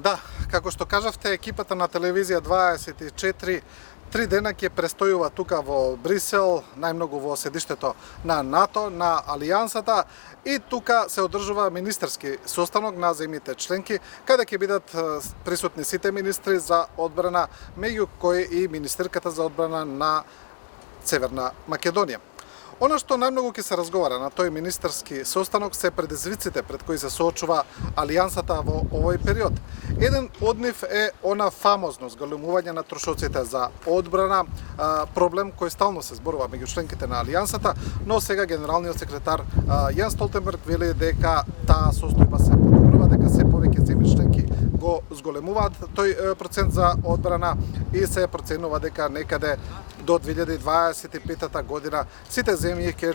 Да, како што кажавте, екипата на телевизија 24 три дена ќе престојува тука во Брисел, најмногу во седиштето на НАТО, на Алијансата, и тука се одржува министерски состанок на земјите членки, каде ќе бидат присутни сите министри за одбрана, меѓу кои и министерката за одбрана на Северна Македонија. Она што најмногу ќе се разговара на тој министерски состанок се предизвиците пред кои се соочува Алијансата во овој период. Еден од нив е она фамозно зголемување на трошоците за одбрана, проблем кој стално се зборува меѓу членките на Алијансата, но сега генералниот секретар Јенс Столтенберг вели дека таа состојба се подобрува, дека се повеќе земји членки го зголемуваат тој процент за одбрана и се проценува дека некаде до 2025 година сите земји ќе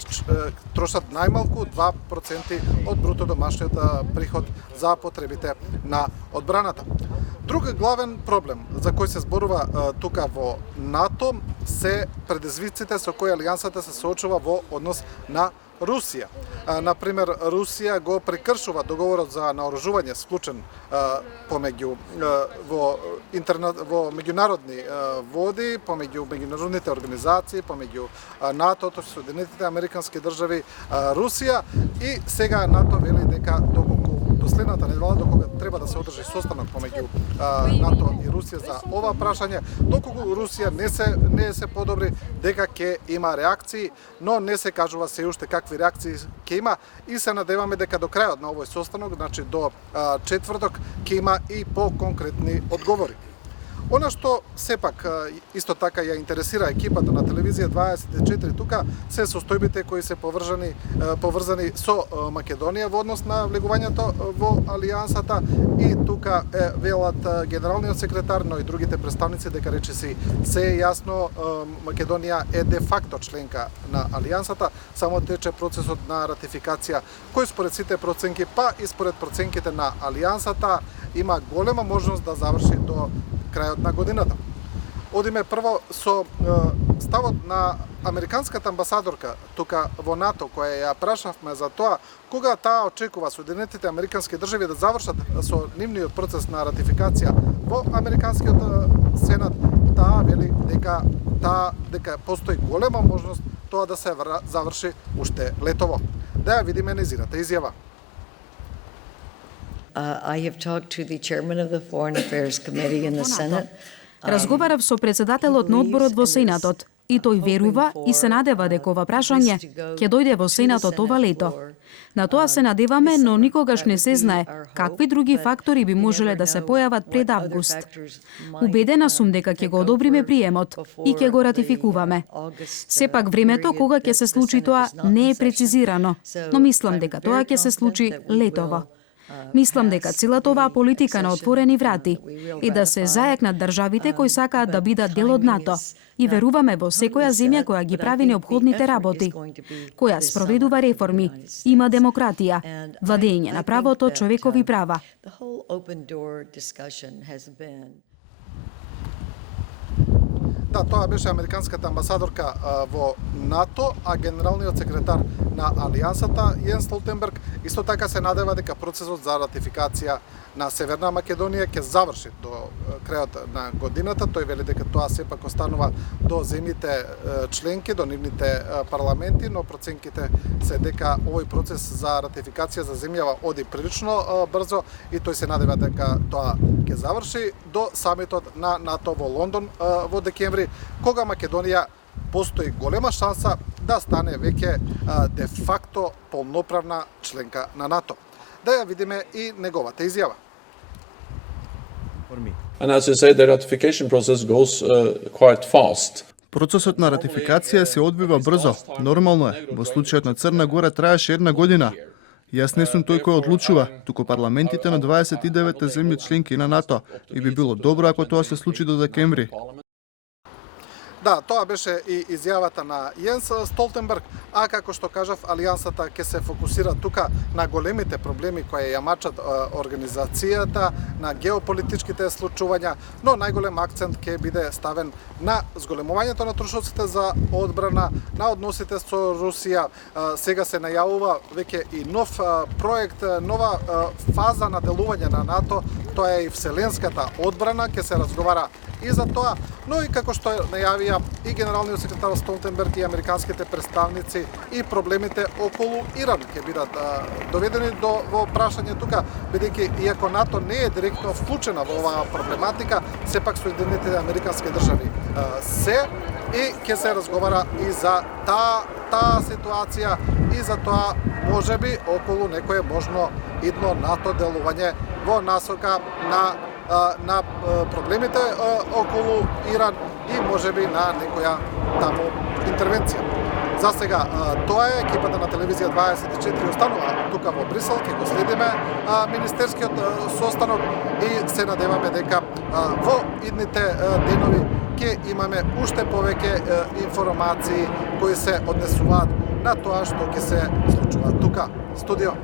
трошат најмалку 2% од бруто домашниот приход за потребите на одбраната. Друг главен проблем за кој се зборува тука во НАТО се предизвиците со кои Алијансата се соочува во однос на Русија. Например, Русија го прекршува договорот за наоружување склучен помеѓу во меѓународни води, помеѓу меѓународните организации, помеѓу НАТО, Соединетите американски држави, Русија, и сега НАТО вели дека доколку до следната недела, докога треба да се одржи состанок помеѓу НАТО и Русија за ова прашање, доколку Русија не се подобри, дека ќе има реакции, но не се кажува се уште какви реакции ќе има, и се надеваме дека до крајот на овој состанок, значи до четврток, ќе има и по-конкретни одговори. Она што сепак исто така ја интересира екипата на телевизија 24 тука се состојбите кои се поврзани со Македонија во однос на влегувањето во Алијансата, и тука велат генералниот секретар, но и другите представници дека речиси се е јасно, Македонија е де факто членка на Алијансата, само тече процесот на ратификација кој според сите проценки, па и според проценките на Алијансата, има голема можност да заврши до крајот на годината. Одиме прво со ставот на американската амбасадорка тука во НАТО, која ја прашавме за тоа кога таа очекува Соединетите американски држави да завршат со нивниот процес на ратификација во американскиот сенат. Таа вели дека постои голема можност тоа да се заврши уште летово. Да ја видиме нејзината изјава. I have talked to the chairman of the Foreign Affairs Committee in the Senate. Разговарав со председателот на одборот во Сенатот и тој верува и се надева дека ова прашање ќе дојде во Сенатот ова лето. На тоа се надеваме, но никогаш не се знае какви други фактори би можеле да се појават пред август. Убедена сум дека ќе го одобриме приемот и ќе го ратификуваме. Сепак времето кога ќе се случи тоа не е прецизирано, но мислам дека тоа ќе се случи летово. Мислам дека целата оваа политика на отворени врати и да се зајакнат државите кои сакаат да бидат дел од НАТО, и веруваме во секоја земја која ги прави неопходните работи, која спроведува реформи, има демократија, владење на правото, човекови права. Да, тоа беше американската амбасадорка во НАТО, а генералниот секретар на Алијансата Јенс Столтенберг исто така се надева дека процесот за ратификација на Северна Македонија ќе заврши до крајот на годината. Тој вели дека тоа сепак останува до земјите членки, до нивните парламенти, но проценките се дека овој процес за ратификација за земјава оди прилично брзо, и тој се надева дека тоа ќе заврши до самитот на НАТО во Лондон во декември, кога Македонија постои голема шанса да стане веќе де факто полноправна членка на НАТО. Да ја видиме и неговата изјава. And as you say, the ratification process goes quite fast. Процесот на ратификација се одвива брзо. Нормално е. Во случајот на Црна Гора траеше 1 година. Јас не сум тој кој одлучува, туку парламентите на 29 земји членки на НАТО, и би било добро ако тоа се случи до декември. Да, тоа беше и изјавата на Јенс Столтенберг, а како што кажав, алијансата ќе се фокусира тука на големите проблеми кои ја мачат организацијата, на геополитичките случувања, но најголем акцент ќе биде ставен на зголемувањето на трошоците за одбрана, на односите со Русија. Сега се најавува веќе и нов проект, нова фаза на делување на НАТО, тоа е и вселенската одбрана, ќе се разговара и за тоа, но и како што најавија и генералниот секретар Столтенберг и американските представници и проблемите околу Иран ќе бидат доведени во прашање тука, бидејќи иако НАТО не е директно вклучена во оваа проблематика, сепак Соединетите американски држави се и ќе се разговара и за таа ситуација и за тоа можеби околу некое можно идно НАТО делување во насока на проблемите околу Иран и можеби на некоја таму интервенција. За сега тоа е, екипата на телевизија 24 останува тука во Брисел, ќе го следиме министерскиот состанок и се надеваме дека во идните денови ќе имаме уште повеќе информации кои се однесуваат на тоа што ќе се случува тука. Студио.